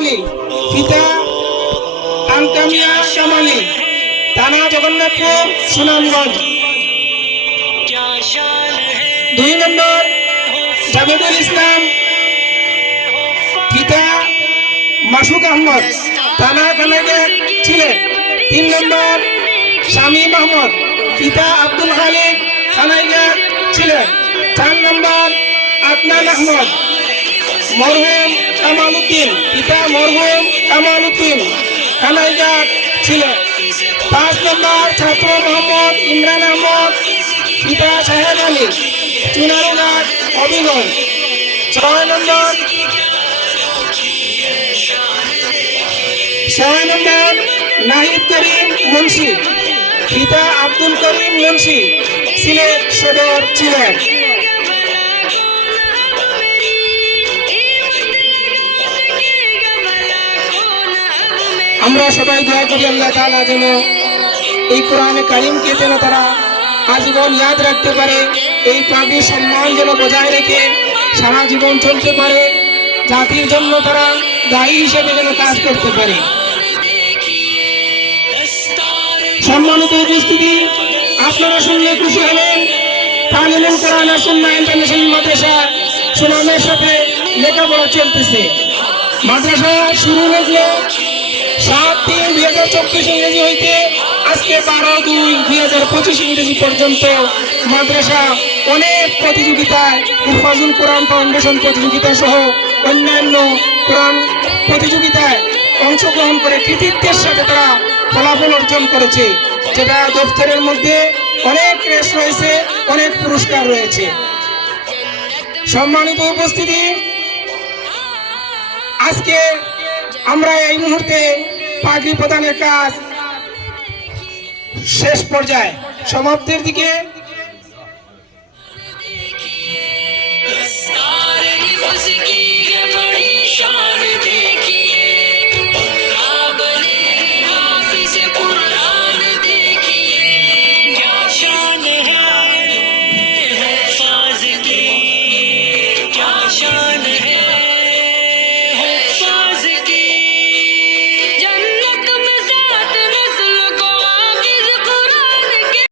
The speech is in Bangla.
আলী পিতা আনকামিয়া কামালি থানা জগন্নাথপুর, সুনামগঞ্জ। দুই নম্বর, জাবেদুল ইসলাম, পিতা মাসুক আহমদ থানা কানাইঘাট ছিলেন। তিন নম্বর, শামীম আহমদ, পিতা আব্দুল খালিক কানাইঘাট ছিলেন। চার নম্বর, আদনান আহমদ মরহুম কামাল উদ্দিন পিতা মরহুম কামাল উদ্দিন কানাইঘাট ছিলেন। পাঁচ নম্বর ছাত্র মোহাম্মদ ইমরান আহমদ, পিতা সাহেব আলী, চুনারুঘাট, হবিগঞ্জ। ছয় নম্বর ছয় নম্বর নাহিদ করিম মুন্সি, পিতা আব্দুল করিম মুন্সি, সিলেট সদর ছিলেন। আমরা সবাই দোয়া করি আল্লাহ তাআলা যেন এই কোরআনে কারিমকে যেন তারা আজীবন ইয়াদ রাখতে পারে, এই প্রাণীর সম্মান যেন বজায় রেখে সারা জীবন চলতে পারে, জাতির জন্য তারা দায়ী হিসেবে যেন কাজ করতে পারে। সম্মানিত উপস্থিতি, আপনারা শুনলে খুশি হবেন। তালিমুল কোরআন আর সুন্নাহ ইন্টারন্যাশনাল মাদ্রাসা সুনামের সাথে লেখাপড়া চলতেছে। মাদ্রাসা শুরু হয়েছিল সাত তিন দুই হাজার চব্বিশ ইংরেজি হইতে আজকে বারো দুই দুই হাজার পঁচিশ ইংরেজি পর্যন্ত মাদ্রাসা অনেক প্রতিযোগিতায় হিফাজুল কোরআন ফাউন্ডেশন প্রতিযোগিতা সহ অন্যান্য কোরআন প্রতিযোগিতায় অংশগ্রহণ করে কৃতিত্বের সাথে তারা ফলাফল অর্জন করেছে। যেটা দপ্তরের মধ্যে অনেক রেস রয়েছে, অনেক পুরস্কার রয়েছে। সম্মানিত উপস্থিতি, আজকে আমরা এই মুহূর্তে পাগড়ি প্রদানের কাজ শেষ পর্যায়ে সমাপ্তির দিকে